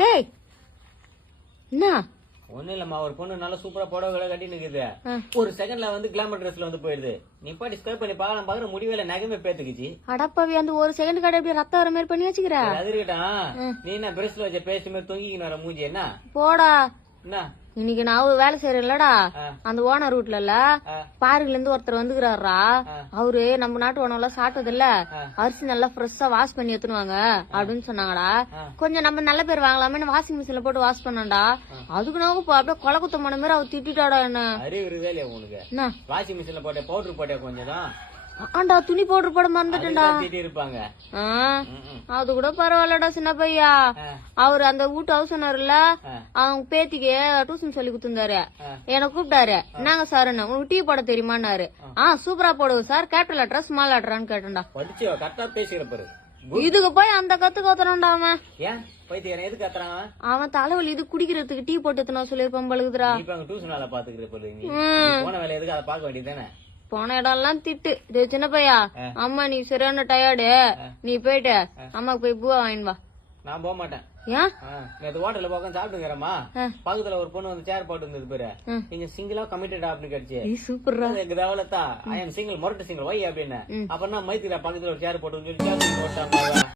டேய் என்ன ஒண்ணு இல்லம்மா, ஒரு பொண்ணு நல்லா சூப்பரா புடவை கட்டி நிக்குது. ஒரு செகண்ட்ல வந்து கிளாமர் ட்ரெஸ்ல வந்து போயிடுது. நீ பாட்டி ஸ்கை பண்ணி பாக்கலாம் பாக்குற முடிவேல நகமே பேத்துக்குச்சு. அடப்பாவி அந்த ஒரு செகண்ட் கடை எப்படி ரத்தம் வர மாதிரி பண்ணி வச்சுக்கிற. அது இருக்கட்டும், நீ என்ன பிரஸ்ல வச்ச பேஸ்ட் மாதிரி தொங்கிக்கின்னு வர மூஞ்சி என்ன போடா. என்ன இன்னைக்கு நான் வேலை செய்யறேன்லடா, அந்த ஓனர் ரூட்ல பாருல இருந்து ஒருத்தர் வந்துக்கிறாரா. அவரு நம்ம நாட்டு உணவுல சாப்பிட்டது இல்ல, அரிசி நல்லா ஃப்ரெஷ்ஷா வாஷ் பண்ணி எடுத்துனுவாங்க அப்படின்னு சொன்னாங்கடா. கொஞ்சம் நம்ம நல்ல பேர் வாங்கலாமே வாஷிங் மிஷின்ல போட்டு வாஷ் பண்ணாண்டா. அதுக்கு நான் அப்படியே கொலை குத்தமான மாதிரி அவர் திட்டாடா என்ன. அறிவு இருக்குதா இல்லையா உனக்கு? வாஷிங் மிஷின்ல போட்ட பவுடர் போட்ட கொஞ்சம் தான். ஆண்டா துணி பவுடர் போட மறந்துட்டா இருப்பாங்க. அது கூட பரவாயில்லடா சின்ன பையா. அவரு அந்த வீட்டு ஹவுஸ் ஓனர்ல அவங்க பேத்திக்கு டியூஷன் சொல்லி கொடுத்துருந்தாரு. என்ன கூப்பிட்டாரு, என்னங்க சார் உனக்கு டீ போட தெரியுமான்னாரு. சூப்பரா போடுவோம் சார், கேபிட்டல் லெட்டரா ஸ்மால் லெட்டரான்னு கேட்டா. படிச்சு கரெக்டா பேசுகிறப்பாரு. இதுக்கு போய் அந்த கத்து கத்துறான்டா அவன். ஏன் பைத்தியக்காரன் எதுக்கு கத்துறான்? அவன் தலைவலி இது குடிக்கிறதுக்கு டீ போட்டு எத்தனை சொல்லிருப்பான் பழுகுதுரா. இப்ப அங்க டியூஷன் வேலை பாத்துக்கிற போல போன வேலை எதுக்கு அதை பாக்க வேண்டியதானே. போன இடம் எல்லாம் திட்டு. சின்ன பையா, அம்மா நீ சரியான டயர்டு, நீ போயிட்டு அம்மாக்கு போய் பூவா வாங்கிட்டு வா. நான் போக மாட்டேன். ஏன்? நேத்து ஹோட்டல்ல போக சாப்பிட்டுங்கிறமா, பக்கத்துல ஒரு பொண்ணு வந்து சேர் போட்டு வந்தது பேரு. நீங்க சிங்கிளா கமிட்டட் அப்படின்னு கிடைச்சு சூப்பரா தேவலத்தா ஐ எம் சிங்கிள் மொரட்டு சிங்கிள் வை அப்படின்னு. அப்புறம் மைத்திரா பக்கத்துல ஒரு சேர் போட்டு சொல்லி